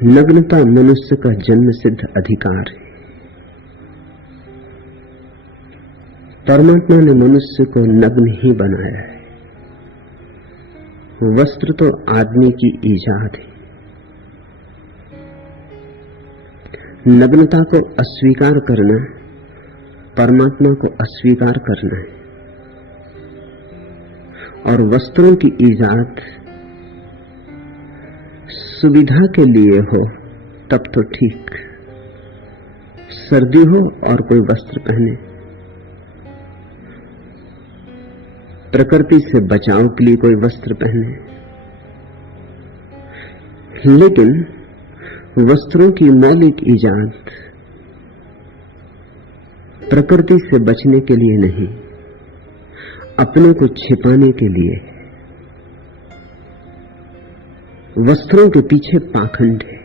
नग्नता मनुष्य का जन्म सिद्ध अधिकार है। परमात्मा ने मनुष्य को नग्न ही बनाया है। वस्त्र तो आदमी की ईजाद है। नग्नता को अस्वीकार करना परमात्मा को अस्वीकार करना है। और वस्त्रों की ईजाद सुविधा के लिए हो तब तो ठीक, सर्दी हो और कोई वस्त्र पहने, प्रकृति से बचाव के लिए कोई वस्त्र पहने, लेकिन वस्त्रों की मौलिक ईजाद प्रकृति से बचने के लिए नहीं, अपने को छिपाने के लिए। वस्त्रों के पीछे पाखंड है।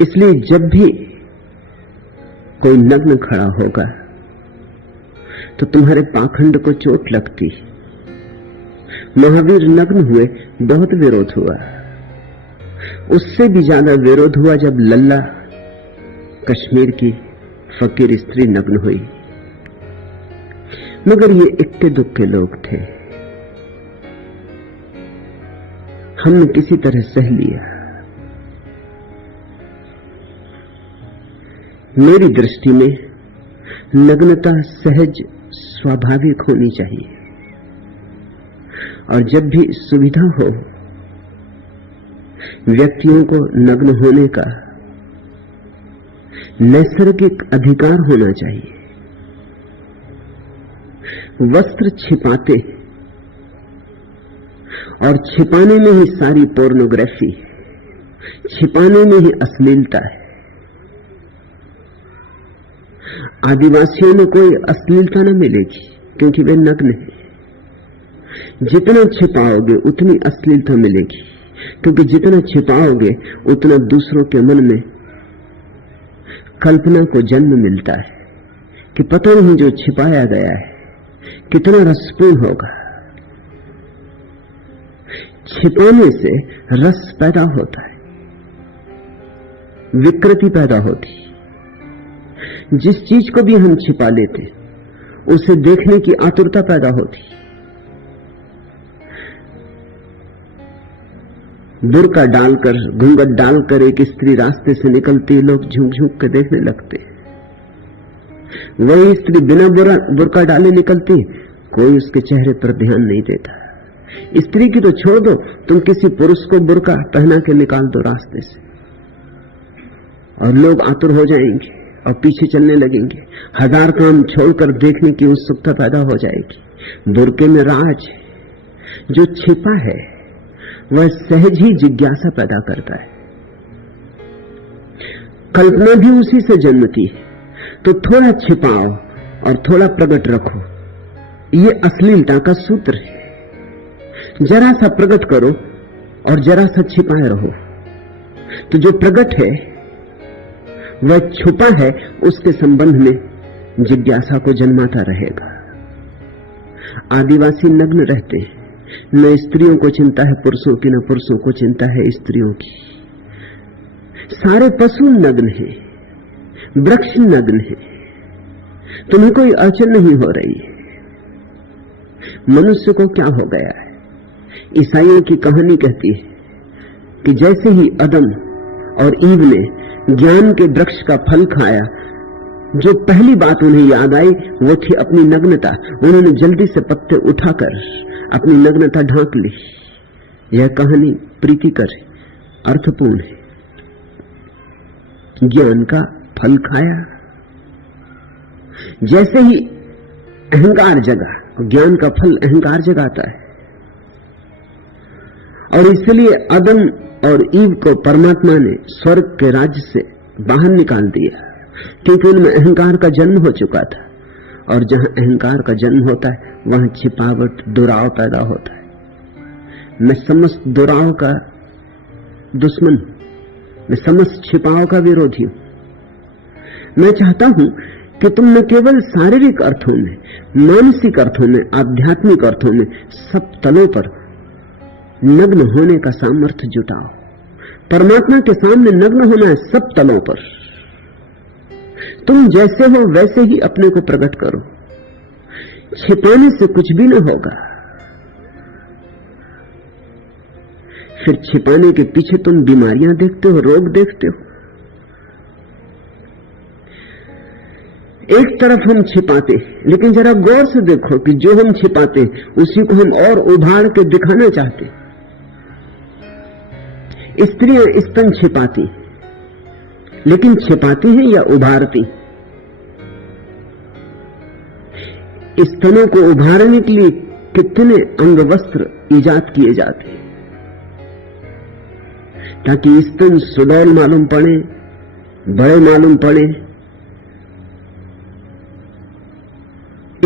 इसलिए जब भी कोई नग्न खड़ा होगा तो तुम्हारे पाखंड को चोट लगती। महावीर नग्न हुए, बहुत विरोध हुआ। उससे भी ज्यादा विरोध हुआ जब लल्ला कश्मीर की फकीर स्त्री नग्न हुई। मगर ये इक्के दुक्के लोग थे, हमने किसी तरह सह लिया। मेरी दृष्टि में नग्नता सहज स्वाभाविक होनी चाहिए, और जब भी सुविधा हो व्यक्तियों को नग्न होने का नैसर्गिक अधिकार होना चाहिए। वस्त्र छिपाते और छिपाने में ही सारी पोर्नोग्राफी, छिपाने में ही अश्लीलता है। आदिवासियों में कोई अश्लीलता न मिलेगी क्योंकि वे नग्न हैं। जितना छिपाओगे उतनी अश्लीलता मिलेगी, क्योंकि जितना छिपाओगे उतना दूसरों के मन में कल्पना को जन्म मिलता है कि पता नहीं जो छिपाया गया है कितना रसपूर्ण होगा। छिपाने से रस पैदा होता है, विकृति पैदा होती। जिस चीज को भी हम छिपा लेते उसे देखने की आतुरता पैदा होती। बुर्का डालकर, घूंघट डालकर एक स्त्री रास्ते से निकलती, लोग झुक झुक के देखने लगते। वही स्त्री बिना बुर्का डाले निकलती, कोई उसके चेहरे पर ध्यान नहीं देता। स्त्री की तो छोड़ दो, तुम किसी पुरुष को बुर्का पहना के निकाल दो रास्ते से और लोग आतुर हो जाएंगे और पीछे चलने लगेंगे। हजार काम छोड़कर देखने की उत्सुकता पैदा हो जाएगी। बुर्के में राज है, जो छिपा है वह सहज ही जिज्ञासा पैदा करता है। कल्पना भी उसी से जन्मती है। तो थोड़ा छिपाओ और थोड़ा प्रकट रखो, ये अश्लीलता का सूत्र है। जरा सा प्रकट करो और जरा सा छिपाए रहो, तो जो प्रकट है वह छुपा है, उसके संबंध में जिज्ञासा को जन्माता रहेगा। आदिवासी नग्न रहते हैं, न स्त्रियों को चिंता है पुरुषों की, न पुरुषों को चिंता है स्त्रियों की। सारे पशु नग्न हैं, वृक्ष नग्न है, तुम्हें कोई अड़चन नहीं हो रही। मनुष्य को क्या हो गया है? ईसाइयों की कहानी कहती है कि जैसे ही अदम और ईव ने ज्ञान के वृक्ष का फल खाया, जो पहली बात उन्हें याद आई वो थी अपनी नग्नता। उन्होंने जल्दी से पत्ते उठाकर अपनी नग्नता ढांक ली। यह कहानी प्रीतिकर है, अर्थपूर्ण है। ज्ञान का फल खाया, जैसे ही अहंकार जगा, ज्ञान का फल अहंकार जगाता है। और इसलिए अदम और ईव को परमात्मा ने स्वर्ग के राज्य से बाहर निकाल दिया, क्योंकि उनमें अहंकार का जन्म हो चुका था। और जहां अहंकार का जन्म होता है वहां छिपावट, दुराव पैदा होता है। मैं समस्त दुराव का दुश्मन, मैं समस्त छिपाव का विरोधी हूं। मैं चाहता हूं कि तुम न केवल शारीरिक अर्थों में, मानसिक अर्थों में, आध्यात्मिक अर्थों में, सब तलों पर नग्न होने का सामर्थ्य जुटाओ। परमात्मा के सामने नग्न होना है सब तलों पर। तुम जैसे हो वैसे ही अपने को प्रकट करो। छिपाने से कुछ भी न होगा। फिर छिपाने के पीछे तुम बीमारियां देखते हो, रोग देखते हो। एक तरफ हम छिपाते, लेकिन जरा गौर से देखो कि जो हम छिपाते उसी को हम और उभार के दिखाना चाहते। स्त्रियां स्तन छिपाती, लेकिन छिपाती हैं या उभारती? स्तनों को उभारने के लिए कितने अंग वस्त्र ईजाद किए जाते हैं ताकि स्तन सुडौल मालूम पड़े, बड़े मालूम पड़े,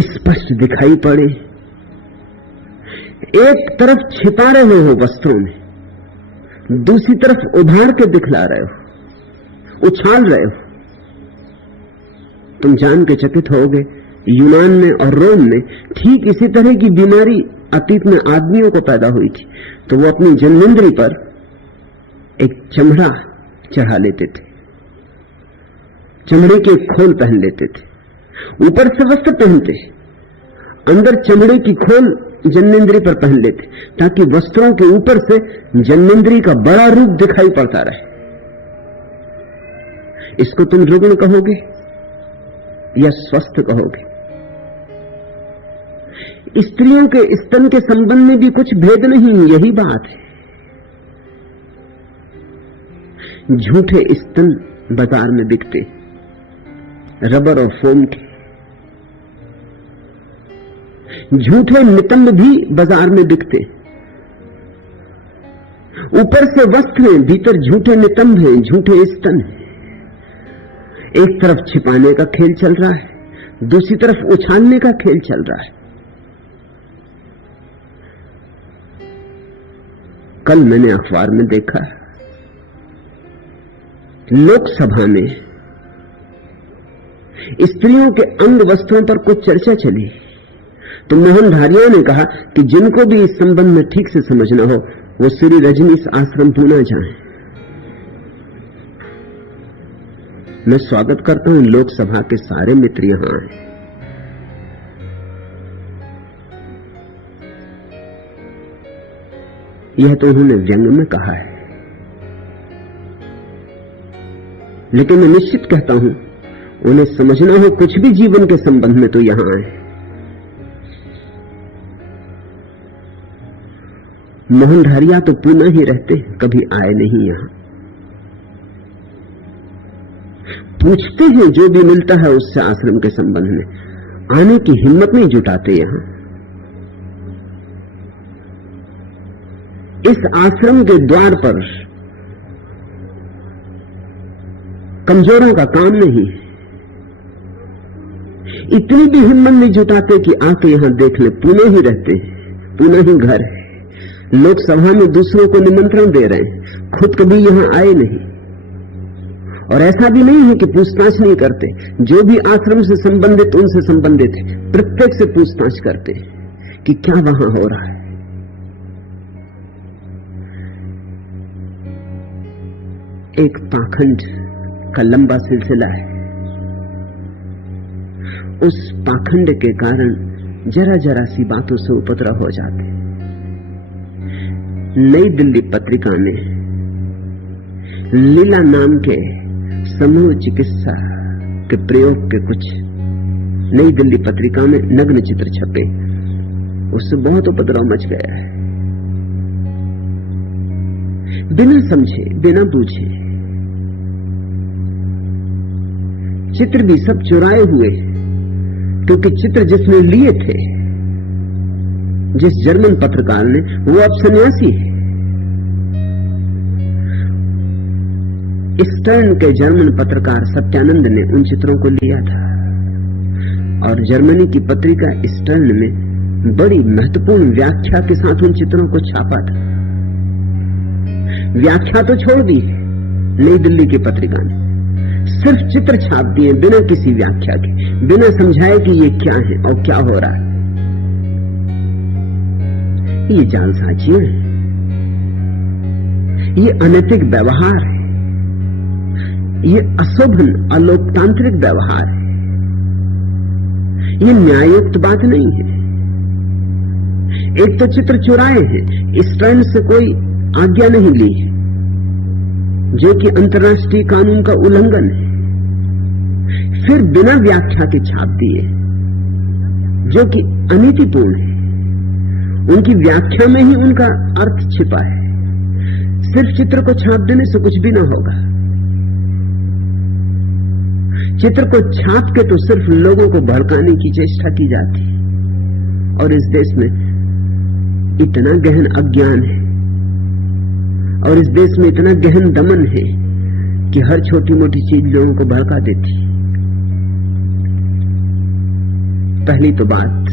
स्पष्ट दिखाई पड़े। एक तरफ छिपा रहे हो वस्त्रों में, दूसरी तरफ उभार के दिखला रहे हो, उछाल रहे हो। तुम जान के चकित होगे, यूनान में और रोम में ठीक इसी तरह की बीमारी अतीत में आदमियों को पैदा हुई थी, तो वो अपनी जन्मेंद्री पर एक चमड़ा चढ़ा लेते थे, चमड़े के खोल पहन लेते थे, ऊपर से वस्त्र पहनते, अंदर चमड़े की खोल जन्मेंद्री पर पहन लेते, ताकि वस्त्रों के ऊपर से जन्मेंद्री का बड़ा रूप दिखाई पड़ता रहे। इसको तुम रुग्ण कहोगे या स्वस्थ कहोगे? स्त्रियों के स्तन के संबंध में भी कुछ भेद नहीं, यही बात है। झूठे स्तन बाजार में बिकते, रबर और फोम के। झूठे नितंब भी बाजार में बिकते। ऊपर से वस्त्र हैं, भीतर झूठे नितंब हैं, झूठे स्तन हैं। एक तरफ छिपाने का खेल चल रहा है, दूसरी तरफ उछालने का खेल चल रहा है। कल मैंने अखबार में देखा, लोकसभा में स्त्रियों के अंग वस्त्रों पर कुछ चर्चा चली, तो मोहन धारिया ने कहा कि जिनको भी इस संबंध में ठीक से समझना हो वो श्री रजनीश आश्रम पूना जाएं। मैं स्वागत करता हूं, लोकसभा के सारे मित्र यहां आए। यह तो उन्होंने व्यंग में कहा है, लेकिन मैं निश्चित कहता हूं उन्हें समझना हो कुछ भी जीवन के संबंध में तो यहां आए। मोहन धारिया तो पूना ही रहते, कभी आए नहीं यहां। पूछते हैं जो भी मिलता है उससे आश्रम के संबंध में, आने की हिम्मत नहीं जुटाते यहां। इस आश्रम के द्वार पर कमजोरों का काम नहीं, इतनी भी हिम्मत नहीं जुटाते कि आके यहां देख ले। पुणे ही रहते हैं, पुणे ही घर है, लोकसभा में दूसरों को निमंत्रण दे रहे हैं, खुद कभी यहां आए नहीं। और ऐसा भी नहीं है कि पूछताछ नहीं करते, जो भी आश्रम से संबंधित उनसे संबंधित है, प्रत्येक से पूछताछ करते कि क्या वहां हो रहा है। एक पाखंड का लंबा सिलसिला है, उस पाखंड के कारण जरा जरा सी बातों से उपद्रव हो जाते। नई दिल्ली पत्रिका ने लीला नाम के समूह चिकित्सा के प्रयोग के कुछ नई दिल्ली पत्रिका में नग्न चित्र छपे, उससे बहुत उपद्रव मच गया है। बिना समझे बिना पूछे चित्र भी सब चुराए हुए, क्योंकि चित्र जिसने लिए थे, जिस जर्मन पत्रकार ने, वो अब सन्यासी है। स्टर्न के जर्मन पत्रकार सत्यानंद ने उन चित्रों को लिया था और जर्मनी की पत्रिका स्टर्न में बड़ी महत्वपूर्ण व्याख्या के साथ उन चित्रों को छापा था। व्याख्या तो छोड़ दी नई दिल्ली की पत्रिका ने, सिर्फ चित्र छाप दिए बिना किसी व्याख्या के, बिना समझाए कि ये क्या है और क्या हो रहा है। ये जालसाजियां हैं, ये अनैतिक व्यवहार है, ये अशोभन अलोकतांत्रिक व्यवहार है, ये न्याययुक्त बात नहीं है। एक तो चित्र चुराए हैं, स्टैंड से कोई आज्ञा नहीं ली है, जो कि अंतर्राष्ट्रीय कानून का उल्लंघन है। फिर बिना व्याख्या के छाप दिए, जो कि अनीतिपूर्ण है। उनकी व्याख्या में ही उनका अर्थ छिपा है। सिर्फ चित्र को छाप देने से कुछ भी ना होगा। चित्र को छाप के तो सिर्फ लोगों को भड़काने की चेष्टा की जाती है। और इस देश में इतना गहन अज्ञान है और इस देश में इतना गहन दमन है कि हर छोटी मोटी चीज लोगों को भड़का देती। पहली तो बात,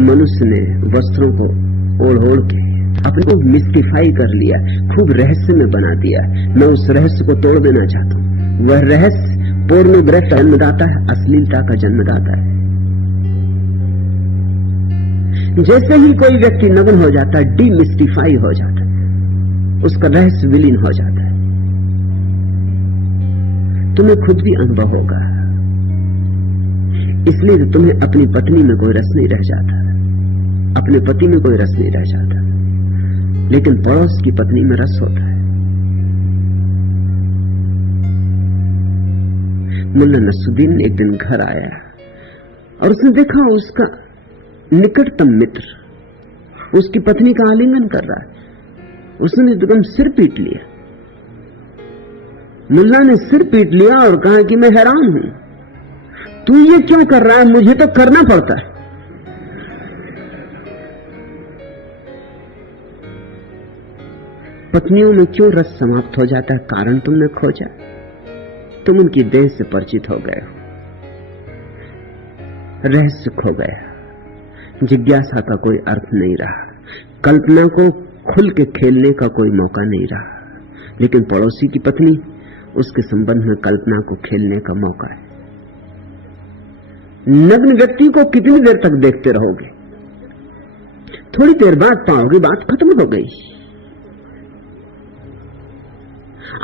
मनुष्य ने वस्त्रों को ओढ़ ओढ़ के अपने को मिस्टिफाई कर लिया, खूब रहस्य में बना दिया। मैं उस रहस्य को तोड़ देना चाहता हूं। वह रहस्य पोर्नोग्राफी का जन्मदाता है, अश्लीलता का जन्मदाता है। जैसे ही कोई व्यक्ति नग्न हो जाता है, डीमिस्टिफाई हो जाता है, उसका रहस्य विलीन हो जाता है। तुम्हें खुद भी अनुभव होगा, इसलिए तो तुम्हें अपनी पत्नी में कोई रस नहीं रह जाता, अपने पति में कोई रस नहीं रह जाता, लेकिन पड़ोस की पत्नी में रस होता है। मुल्ला नसरुद्दीन एक दिन घर आया और उसने देखा उसका निकटतम मित्र उसकी पत्नी का आलिंगन कर रहा है। उसने एकदम सिर पीट लिया। मुल्ला ने सिर पीट लिया और कहा कि मैं हैरान हूं, तू ये क्यों कर रहा है? मुझे तो करना पड़ता है। पत्नियों में क्यों रस समाप्त हो जाता है? कारण तुमने खोजा, तुम उनकी देह से परिचित हो गए हो, रहस्य खो गया, जिज्ञासा का कोई अर्थ नहीं रहा, कल्पना को खुल के खेलने का कोई मौका नहीं रहा। लेकिन पड़ोसी की पत्नी, उसके संबंध में कल्पना को खेलने का मौका है। नग्न व्यक्ति को कितनी देर तक देखते रहोगे? थोड़ी देर बाद पाओगे बात खत्म हो गई।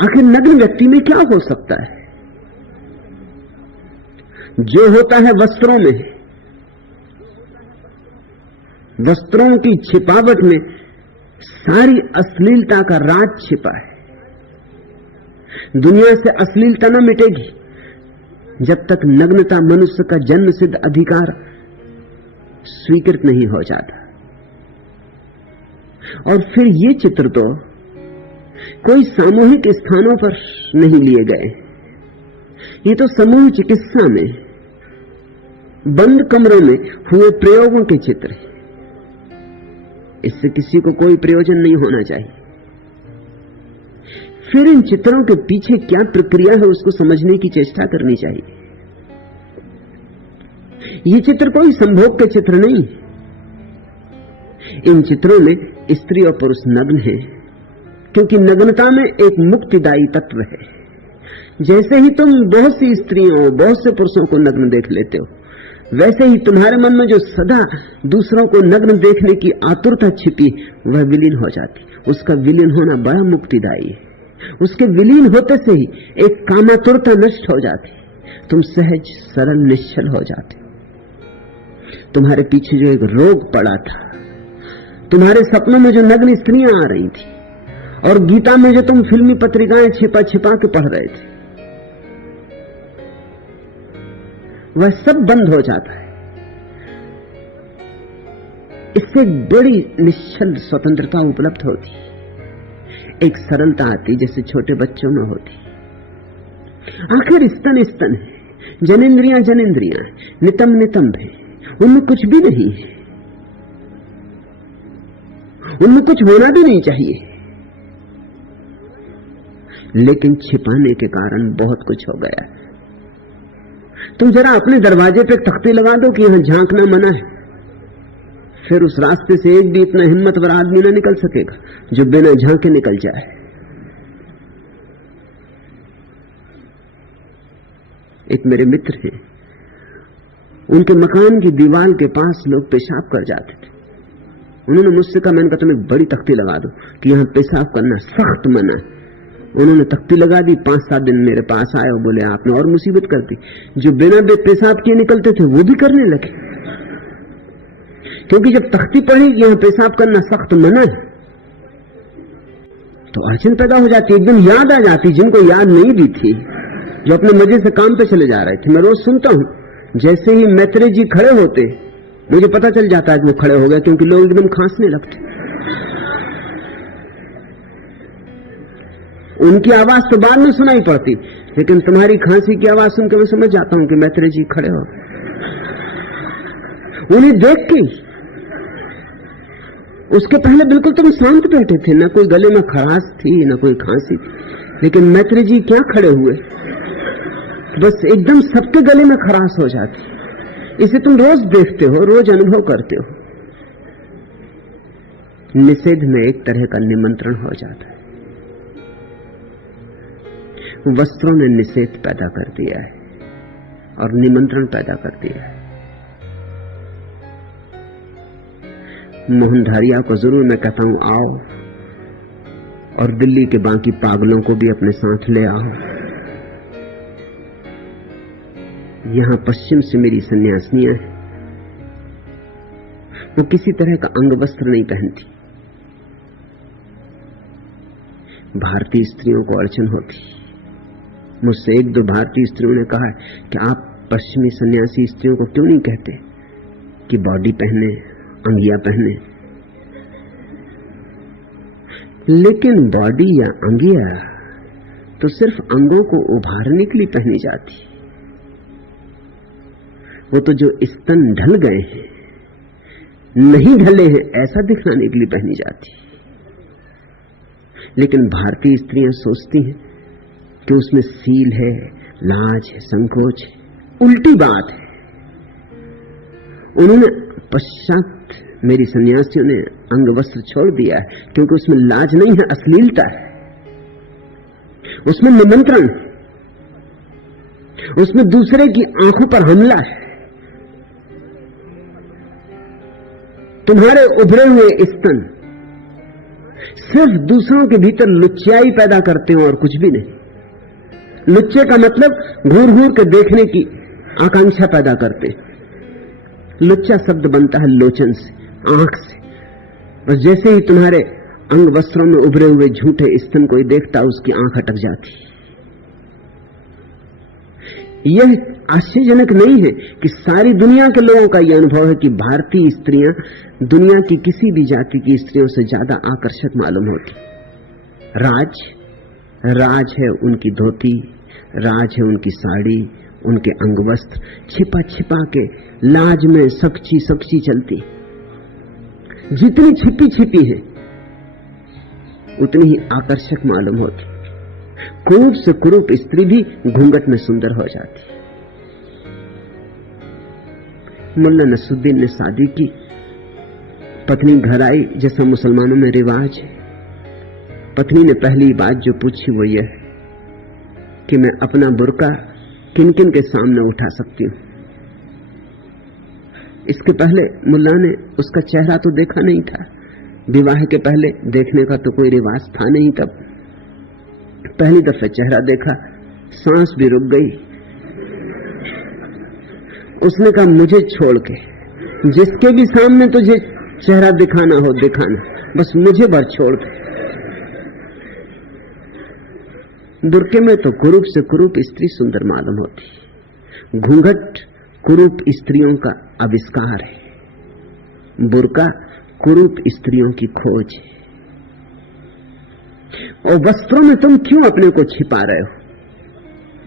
आखिर नग्न व्यक्ति में क्या हो सकता है? जो होता है वस्त्रों में, वस्त्रों की छिपावट में सारी अश्लीलता का राज छिपा है। दुनिया से अश्लीलता न मिटेगी जब तक नग्नता मनुष्य का जन्म सिद्ध अधिकार स्वीकृत नहीं हो जाता। और फिर ये चित्र तो कोई सामूहिक स्थानों पर नहीं लिए गए, ये तो समूह चिकित्सा में बंद कमरों में हुए प्रयोगों के चित्र हैं। इससे किसी को कोई प्रयोजन नहीं होना चाहिए। फिर इन चित्रों के पीछे क्या प्रक्रिया है उसको समझने की चेष्टा करनी चाहिए। ये चित्र कोई संभोग के चित्र नहीं। इन चित्रों में स्त्री और पुरुष नग्न हैं, क्योंकि नग्नता में एक मुक्तिदायी तत्व है। जैसे ही तुम बहुत सी स्त्रियों बहुत से पुरुषों को नग्न देख लेते हो, वैसे ही तुम्हारे मन में जो सदा दूसरों को नग्न देखने की आतुरता छिपी वह विलीन हो जाती। उसका विलीन होना बड़ा मुक्तिदायी है। उसके विलीन होते से ही एक कामातुरता नष्ट हो जाती, तुम सहज सरल निश्चल हो जाते। तुम्हारे पीछे जो एक रोग पड़ा था, तुम्हारे सपनों में जो नग्न स्त्रियां आ रही थी, और गीता में जो तुम फिल्मी पत्रिकाएं छिपा छिपा के पढ़ रहे थे, वह सब बंद हो जाता है। इससे एक बड़ी निश्चल स्वतंत्रता उपलब्ध होती, एक सरलता आती जैसे छोटे बच्चों में होती। आखिर स्तन स्तन है, जनेंद्रियां जनेंद्रियां, नितंब नितंब है, उनमें कुछ भी नहीं है, उनमें कुछ होना भी नहीं चाहिए, लेकिन छिपाने के कारण बहुत कुछ हो गया। तुम जरा अपने दरवाजे पे तख्ती लगा दो कि यहां झांकना मना है, फिर उस रास्ते से एक भी इतना हिम्मतवर आदमी ना निकल सकेगा जो बिना झांके निकल जाए। एक मेरे मित्र हैं, उनके मकान की दीवार के पास लोग पेशाब कर जाते थे। उन्होंने मुझसे कहा, मैंने कहा तुम एक बड़ी तख्ती लगा दो कि यहां पेशाब करना सख्त मना है। उन्होंने तख्ती लगा दी। 5-7 दिन मेरे पास आए और बोले आपने और मुसीबत कर दी। जो बिना पेशाब किए निकलते थे वो भी करने लगे, क्योंकि जब तख्ती पड़ी कि यहां पेशाब करना सख्त मना है तो अड़चन पैदा हो जाती, एकदम याद आ जाती जिनको याद नहीं भी थी, जो अपने मजे से काम पे चले जा रहे थे। मैं रोज सुनता हूं, जैसे ही मैत्रेय जी खड़े होते मुझे पता चल जाता है कि वो खड़े हो गए, क्योंकि लोग एकदम खांसने लगते। उनकी आवाज तो बाद में सुनाई पड़ती, लेकिन तुम्हारी खांसी की आवाज सुनकर मैं समझ जाता हूं कि मैत्रेय जी खड़े हो। उन्हें देख के उसके पहले बिल्कुल तुम शांत बैठे थे, ना कोई गले में खराश थी ना कोई खांसी थी, लेकिन मैत्रेय जी क्या खड़े हुए, बस एकदम सबके गले में खराश हो जाती। इसे तुम रोज देखते हो, रोज अनुभव करते हो। निषेध में एक तरह का निमंत्रण हो जाता है। वस्त्रों ने निषेध पैदा कर दिया है और निमंत्रण पैदा कर दिया है। मोहनधारिया को जरूर मैं कहता हूं आओ, और दिल्ली के बाकी पागलों को भी अपने साथ ले आओ। यहां पश्चिम से मेरी सन्यासिनियां हैं, वो किसी तरह का अंग वस्त्र नहीं पहनती। भारतीय स्त्रियों को अड़चन होती। मुझसे 1-2 भारतीय स्त्रियों ने कहा कि आप पश्चिमी सन्यासी स्त्रियों को क्यों नहीं कहते कि बॉडी पहने, अंगिया पहने। लेकिन बॉडी या अंगिया तो सिर्फ अंगों को उभारने के लिए पहनी जाती, वो तो जो स्तन ढल गए हैं, नहीं ढले हैं ऐसा दिखाने के लिए पहनी जाती। लेकिन भारतीय स्त्रियां सोचती हैं कि उसमें सील है, लाज है, संकोच है। उल्टी बात है। उन्होंने पश्चात मेरी सन्यासियों ने अंग वस्त्र छोड़ दिया है, क्योंकि उसमें लाज नहीं है, अश्लीलता है, उसमें निमंत्रण, उसमें दूसरे की आंखों पर हमला है। तुम्हारे उभरे हुए स्तन सिर्फ दूसरों के भीतर लुच्चाई पैदा करते हो और कुछ भी नहीं। लुच्चे का मतलब घूर घूर के देखने की आकांक्षा पैदा करते। लुच्चा शब्द बनता है लोचन से, आंख से। और जैसे ही तुम्हारे अंग वस्त्रों में उभरे हुए झूठे स्तन कोई देखता, उसकी आंख अटक जाती। यह आश्चर्यजनक नहीं है कि सारी दुनिया के लोगों का यह अनुभव है कि भारतीय स्त्रियां दुनिया की किसी भी जाति की स्त्रियों से ज्यादा आकर्षक मालूम होती। राज है उनकी धोती, राज है उनकी साड़ी, उनके अंगवस्त्र, छिपा छिपा के लाज में सकची चलती। जितनी छिपी छिपी है उतनी ही आकर्षक मालूम होती। क्रूप से क्रूप स्त्री भी घूंघट में सुंदर हो जाती। मुल्ला नसरुद्दीन ने शादी की, पत्नी घर आई, जैसा मुसलमानों में रिवाज है। पत्नी ने पहली बात जो पूछी वो यह कि मैं अपना बुर्का किन किन के सामने उठा सकती हूं। इसके पहले मुल्ला ने उसका चेहरा तो देखा नहीं था। विवाह के पहले देखने का तो कोई रिवाज था नहीं। तब पहली दफे चेहरा देखा, सांस भी रुक गई। उसने कहा मुझे छोड़ के जिसके भी सामने तुझे चेहरा दिखाना हो दिखाना, बस मुझे भर छोड़ के। बुर्के में तो कुरूप से कुरूप स्त्री सुंदर मालूम होती। घूंघट कुरूप स्त्रियों का आविष्कार है, बुर्का कुरूप स्त्रियों की खोज है। और वस्त्रों में तुम क्यों अपने को छिपा रहे हो?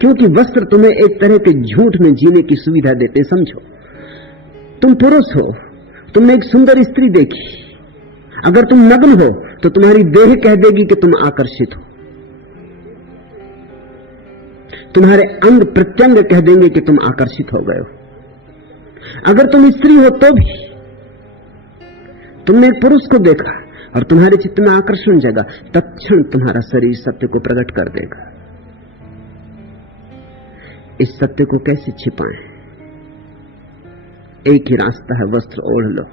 क्योंकि वस्त्र तुम्हें एक तरह के झूठ में जीने की सुविधा देते। समझो, तुम पुरुष हो, तुमने एक सुंदर स्त्री देखी, अगर तुम नग्न हो तो तुम्हारी देह कह देगी कि तुम आकर्षित हो, तुम्हारे अंग प्रत्यंग कह देंगे कि तुम आकर्षित हो गए हो। अगर तुम स्त्री हो तो भी तुमने एक पुरुष को देखा और तुम्हारे चित्त में आकर्षण जगा, तत्क्षण तुम्हारा शरीर सत्य को प्रकट कर देगा। इस सत्य को कैसे छिपाएं? एक ही रास्ता है, वस्त्र ओढ़ लो।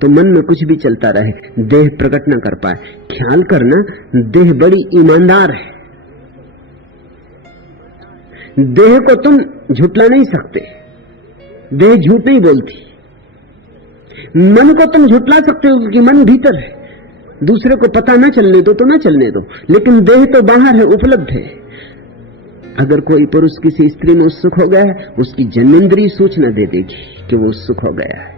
तो मन में कुछ भी चलता रहे, देह प्रकट न कर पाए। ख्याल करना, देह बड़ी ईमानदार है। देह को तुम झुटला नहीं सकते, देह झूठ नहीं बोलती। मन को तुम झुटला सकते हो क्योंकि मन भीतर है, दूसरे को पता न चलने दो तो न चलने दो, लेकिन देह तो बाहर है, उपलब्ध है। अगर कोई पुरुष किसी स्त्री में उत्सुक हो गया है, उसकी जन्मेंद्रीय सूचना दे देगी कि वो उत्सुक हो गया है।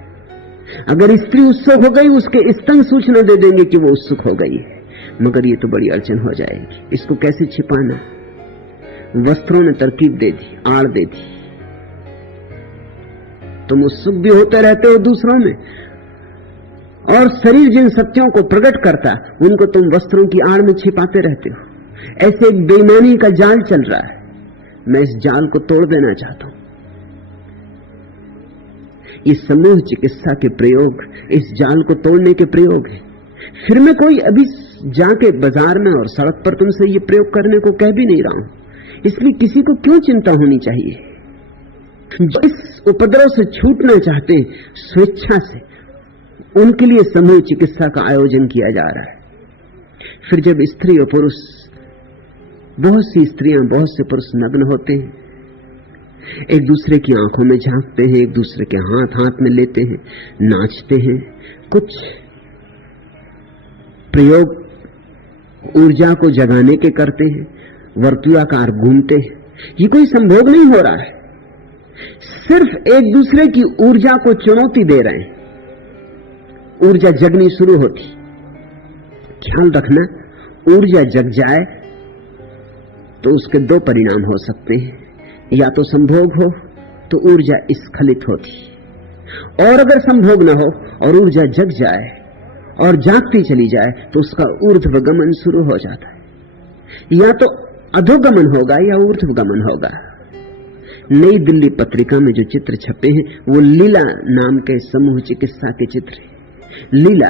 अगर स्त्री उत्सुक हो गई, उसके स्तन सूचना दे देंगे कि वो उत्सुक हो गई है। मगर ये तो बड़ी अड़चन हो जाएगी। इसको कैसे छिपाना? वस्त्रों ने तरकीब दे दी, आड़ दे दी। तुम उत्सुक भी होते रहते हो दूसरों में, और शरीर जिन सत्यों को प्रकट करता उनको तुम वस्त्रों की आड़ में छिपाते रहते हो। ऐसे एक बेईमानी का जाल चल रहा है। मैं इस जाल को तोड़ देना चाहता हूं। ये समूह चिकित्सा के प्रयोग इस जाल को तोड़ने के प्रयोग है। फिर मैं कोई अभी जाके बाजार में और सड़क पर तुमसे ये प्रयोग करने को कह भी नहीं रहा हूं, इसलिए किसी को क्यों चिंता होनी चाहिए। जो इस उपद्रव से छूटना चाहते हैं स्वेच्छा से, उनके लिए समूह चिकित्सा का आयोजन किया जा रहा है। फिर जब स्त्री और पुरुष, बहुत सी स्त्रियां, बहुत से पुरुष नग्न होते हैं, एक दूसरे की आंखों में झांकते हैं, एक दूसरे के हाथ हाथ में लेते हैं, नाचते हैं, कुछ प्रयोग ऊर्जा को जगाने के करते हैं, वर्तुलाकार घूमते हैं। ये कोई संभोग नहीं हो रहा है, सिर्फ एक दूसरे की ऊर्जा को चुनौती दे रहे हैं। ऊर्जा जगनी शुरू होती। ख्याल रखना, ऊर्जा जग जाए तो उसके दो परिणाम हो सकते हैं। या तो संभोग हो तो ऊर्जा स्खलित होती, और अगर संभोग न हो और ऊर्जा जग जाए और जागती चली जाए तो उसका ऊर्ध्वगमन शुरू हो जाता है। या तो अधोगमन होगा या ऊर्ध्वगमन होगा। नई दिल्ली पत्रिका में जो चित्र छपे हैं वो लीला नाम के समूह चिकित्सा के चित्र हैं। लीला,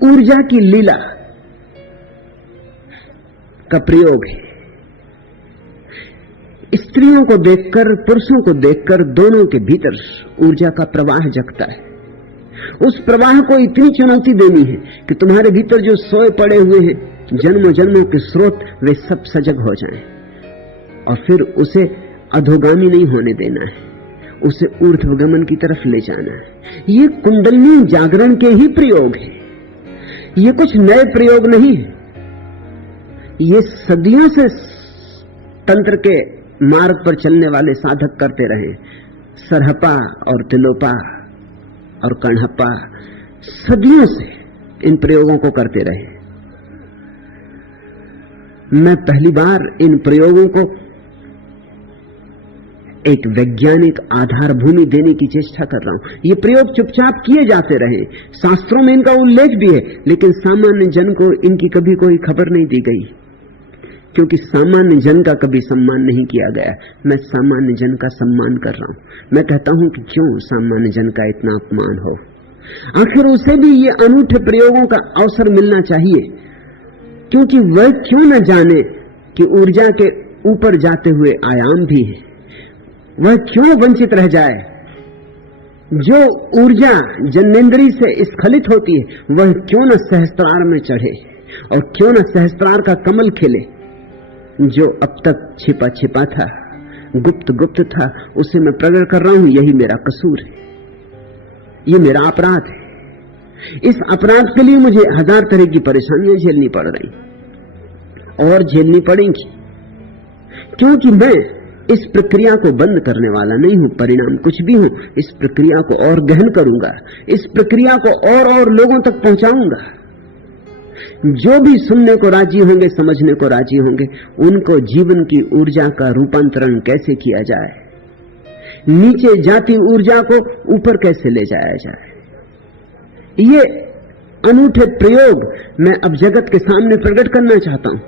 ऊर्जा की लीला का प्रयोग है। स्त्रियों को देखकर, पुरुषों को देखकर दोनों के भीतर ऊर्जा का प्रवाह जगता है। उस प्रवाह को इतनी चुनौती देनी है कि तुम्हारे भीतर जो सोए पड़े हुए हैं जन्मों जन्मों के स्रोत, वे सब सजग हो जाएं, और फिर उसे अधोगामी नहीं होने देना है, उसे ऊर्ध्वगमन की तरफ ले जाना है। ये कुंडलिनी जागरण के ही प्रयोग है, ये कुछ नए प्रयोग नहीं है। ये सदियों से तंत्र के मार्ग पर चलने वाले साधक करते रहे। सरहपा और तिलोपा और कणहप्पा सदियों से इन प्रयोगों को करते रहे। मैं पहली बार इन प्रयोगों को एक वैज्ञानिक आधार भूमि देने की चेष्टा कर रहा हूं। ये प्रयोग चुपचाप किए जाते रहे, शास्त्रों में इनका उल्लेख भी है, लेकिन सामान्य जन को इनकी कभी कोई खबर नहीं दी गई, क्योंकि सामान्य जन का कभी सम्मान नहीं किया गया। मैं सामान्य जन का सम्मान कर रहा हूं। मैं कहता हूं कि क्यों सामान्य जन का इतना अपमान हो, आखिर उसे भी ये अनूठे प्रयोगों का अवसर मिलना चाहिए, क्योंकि वह क्यों न जाने कि ऊर्जा के ऊपर जाते हुए आयाम भी है। वह क्यों वंचित रह जाए। जो ऊर्जा जन्मेंद्री से स्खलित होती है वह क्यों न सहस्त्रार में चढ़े, और क्यों न सहस्त्रार का कमल खिले। जो अब तक छिपा छिपा था, गुप्त गुप्त था, उसे मैं प्रकट कर रहा हूं। यही मेरा कसूर है, ये मेरा अपराध है। इस अपराध के लिए मुझे हजार तरह की परेशानियां झेलनी पड़ रही और झेलनी पड़ेंगी, क्योंकि मैं इस प्रक्रिया को बंद करने वाला नहीं हूं। परिणाम कुछ भी हो, इस प्रक्रिया को और गहन करूंगा, इस प्रक्रिया को और लोगों तक पहुंचाऊंगा। जो भी सुनने को राजी होंगे, समझने को राजी होंगे, उनको जीवन की ऊर्जा का रूपांतरण कैसे किया जाए, नीचे जाती ऊर्जा को ऊपर कैसे ले जाया जाए, ये अनूठे प्रयोग मैं अब जगत के सामने प्रकट करना चाहता हूं।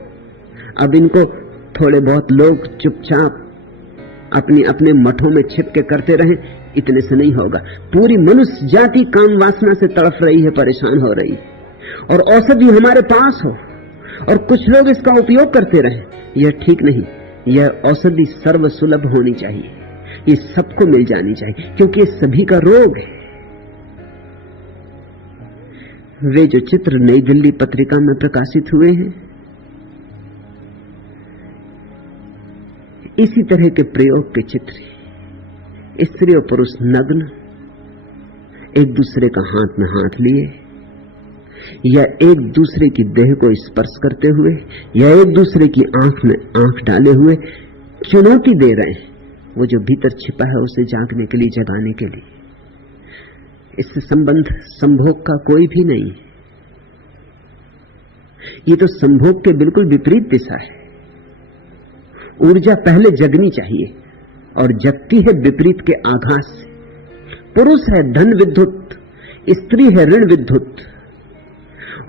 अब इनको थोड़े बहुत लोग चुपचाप अपनी अपने मठों में छिप के करते रहें, इतने से नहीं होगा। पूरी मनुष्य जाति काम वासना से तड़फ रही है, परेशान हो रही है, और औषधि हमारे पास हो और कुछ लोग इसका उपयोग करते रहें, यह ठीक नहीं। यह औषधि सर्वसुलभ होनी चाहिए, ये सबको मिल जानी चाहिए, क्योंकि ये सभी का रोग है। वे जो चित्र नई दिल्ली पत्रिका में प्रकाशित हुए हैं, इसी तरह के प्रयोग के चित्र, स्त्री और पुरुष नग्न एक दूसरे का हाथ में हाथ लिए, या एक दूसरे की देह को स्पर्श करते हुए, या एक दूसरे की आंख में आंख डाले हुए चुनौती दे रहे हैं वो जो भीतर छिपा है उसे जागने के लिए, जगाने के लिए। इससे संबंध संभोग का कोई भी नहीं। ये तो संभोग के बिल्कुल विपरीत दिशा है। ऊर्जा पहले जगनी चाहिए और जगती है विपरीत के आघात से। पुरुष है धन विद्युत, स्त्री है ऋण विद्युत,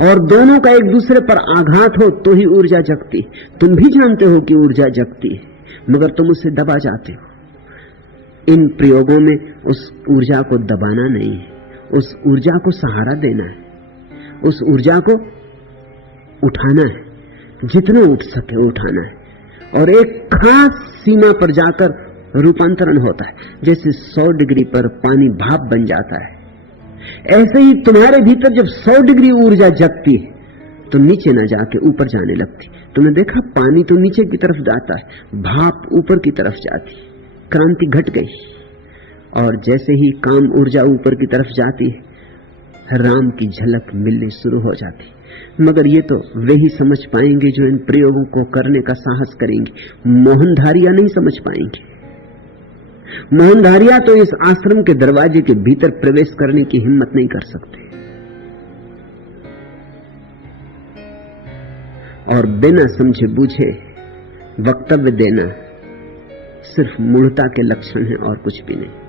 और दोनों का एक दूसरे पर आघात हो तो ही ऊर्जा जगती। तुम भी जानते हो कि ऊर्जा जगती है, मगर तुम उसे दबा जाते हो। इन प्रयोगों में उस ऊर्जा को दबाना नहीं है, उस ऊर्जा को सहारा देना है, उस ऊर्जा को उठाना है, जितना उठ सके उठाना है, और एक खास सीमा पर जाकर रूपांतरण होता है। जैसे 100 डिग्री पर पानी भाप बन जाता है, ऐसे ही तुम्हारे भीतर जब 100 डिग्री ऊर्जा जगती है तो नीचे ना जाके ऊपर जाने लगती। तुमने देखा पानी तो नीचे की तरफ जाता है, भाप ऊपर की तरफ जाती, क्रांति घट गई। और जैसे ही काम ऊर्जा ऊपर की तरफ जाती है, राम की झलक मिलनी शुरू हो जाती। मगर ये तो वे ही समझ पाएंगे जो इन प्रयोगों को करने का साहस करेंगे। मोहनधारिया नहीं समझ पाएंगे। मोहनधारिया तो इस आश्रम के दरवाजे के भीतर प्रवेश करने की हिम्मत नहीं कर सकते, और बिना समझे बूझे वक्तव्य देना सिर्फ मूढ़ता के लक्षण है और कुछ भी नहीं।